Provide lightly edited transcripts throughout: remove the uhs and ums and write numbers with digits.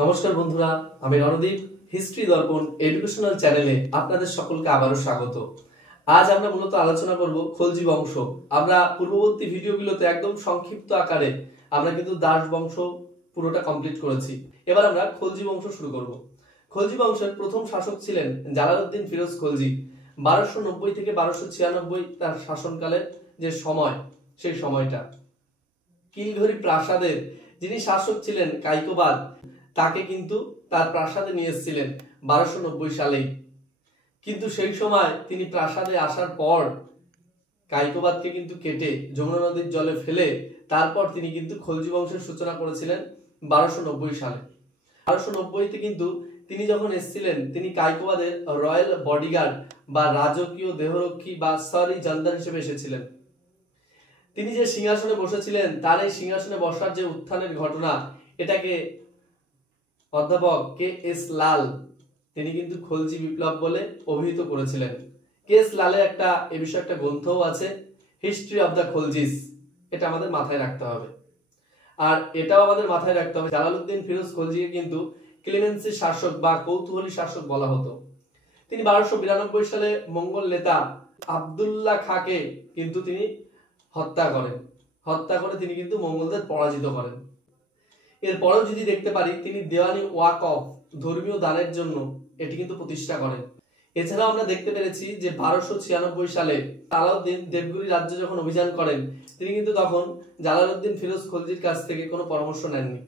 নমস্কার বন্ধুরা, আমি রণদীপ হিস্ট্রি দর্পণ এডুকেশনাল চ্যানেলে আপনাদের সকলকে আবারও স্বাগত। আজ আমরা মূলত আলোচনা করব খলজি বংশ। আমরা পূর্ববর্তী ভিডিওগুলোতে একদম সংক্ষিপ্ত আকারে আমরা কিন্তু দাস বংশ পুরোটা কমপ্লিট করেছি। এবার আমরা খলজি বংশ শুরু করব। খলজি বংশের প্রথম শাসক ছিলেন জালালউদ্দিন ফিরোজ খলজি। 1290 থেকে 1296 তার শাসনকালের যে সময়, সেই সময়টা কিলঘড়ি প্রাসাদের যিনি শাসক ছিলেন কাইকোবাদ, তাকে কিন্তু তার প্রাসাদে নিয়ে এসেছিলেন 1290 সালেই। কিন্তু সেই সময় তিনি প্রাসাদে আসার পর কাইকোবাদকে কিন্তু কেটে যমুনা নদীর জলে ফেলে তারপর তিনি কিন্তু খলজি বংশের সূচনা করেছিলেন 1290 সালে। 1290-তে কিন্তু তিনি যখন এসেছিলেন, তিনি কাইকোবাদের রয়্যাল বডিগার্ড বা রাজকীয় দেহরক্ষী বা সরি জান্দার হিসেবে এসেছিলেন। তিনি যে সিংহাসনে বসেছিলেন, তার এই সিংহাসনে বসার যে উত্থানের ঘটনা, এটাকে অধ্যাপক কে এস লাল তিনি কিন্তু খলজি বিপ্লব বলে অভিহিত করেছিলেন। কে এস লালের এ বিষয়ে একটা গ্রন্থও আছে, হিস্ট্রি অফ দ্য খলজিস। এটা আমাদের মাথায় রাখতে হবে। আর এটাও আমাদের মাথায় রাখতে হবে, জালালউদ্দিন ফিরোজ খলজিকে কিন্তু ক্লেমেন্সি শাসক বা কৌতূহলী শাসক বলা হতো। তিনি 1292 সালে মঙ্গল নেতা আব্দুল্লাহ খাঁকে কিন্তু তিনি হত্যা করে তিনি কিন্তু মঙ্গলদের পরাজিত করেন। এরপরেও যদি দেখতে পারি, তিনি দেওয়ানি ওয়াকফ ধর্মীয় দানের জন্য এটি কিন্তু প্রতিষ্ঠা করেন। এছাড়াও আমরা দেখতে পেরেছি যে 1296 সালে আলাউদ্দিন দেবগুরি রাজ্য যখন অভিযান করেন, তিনি কিন্তু তখন জালালউদ্দিন ফিরোজ খলজির কাছ থেকে কোনো পরামর্শ নেননি।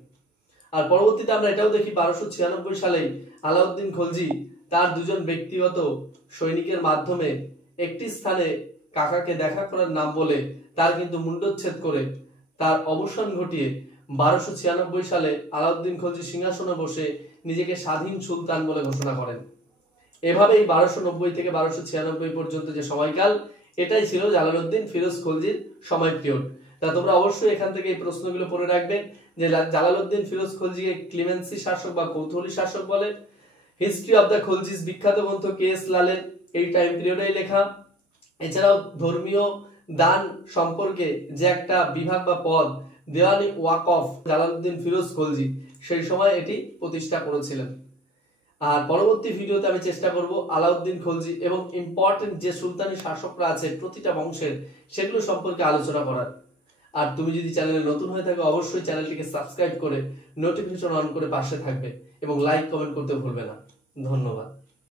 আর পরবর্তীতে আমরা এটাও দেখি 1296 সালে আলাউদ্দিন খলজি তার দুজন ব্যক্তিগত সৈনিকের মাধ্যমে একটি স্থানে কাকাকে দেখা করার নাম বলে তার কিন্তু মুন্ডচ্ছেদ করে তার অবসান ঘটিয়ে 1296 সালে আলাউদ্দিন খলজি সিংহাসনে বসে নিজেকে স্বাধীন সুলতান বলে ঘোষণা করেন। এভাবেই 1290 থেকে 1296 পর্যন্ত যে সময়কাল, এটাই ছিল জালালউদ্দিন ফিরোজ খলজির সময় পিরিয়ড। তা তোমরা অবশ্যই এখান থেকে এই প্রশ্নগুলো পড়ে রাখবে যে জালালউদ্দিন ফিরোজ খলজিকে ক্লেমেন্সি শাসক বা কৌতূহলী শাসক বলে। হিস্ট্রি অফ দ্য খলজিস বিখ্যাত গ্রন্থ কে এস লালের এই টাইম পিরিয়ডেই লেখা। এছাড়াও ধর্মীয় দান সম্পর্কে যে একটা বিভাগ বা পদ দেওয়ানি ওয়াকফ জালালউদ্দিন ফিরোজ খলজি সেই সময় এটি প্রতিষ্ঠা করেছিলেন। আর পরবর্তী ভিডিওতে আমি চেষ্টা করব আলাউদ্দিন খলজি এবং ইম্পর্টেন্ট যে সুলতানি শাসকরা আছে প্রতিটা বংশের, সেগুলো সম্পর্কে আলোচনা করার। আর তুমি যদি চ্যানেলে নতুন হয়ে থাকো, অবশ্যই চ্যানেলটিকে সাবস্ক্রাইব করে নোটিফিকেশন অন করে পাশে থাকবে এবং লাইক কমেন্ট করতে ভুলবে না। ধন্যবাদ।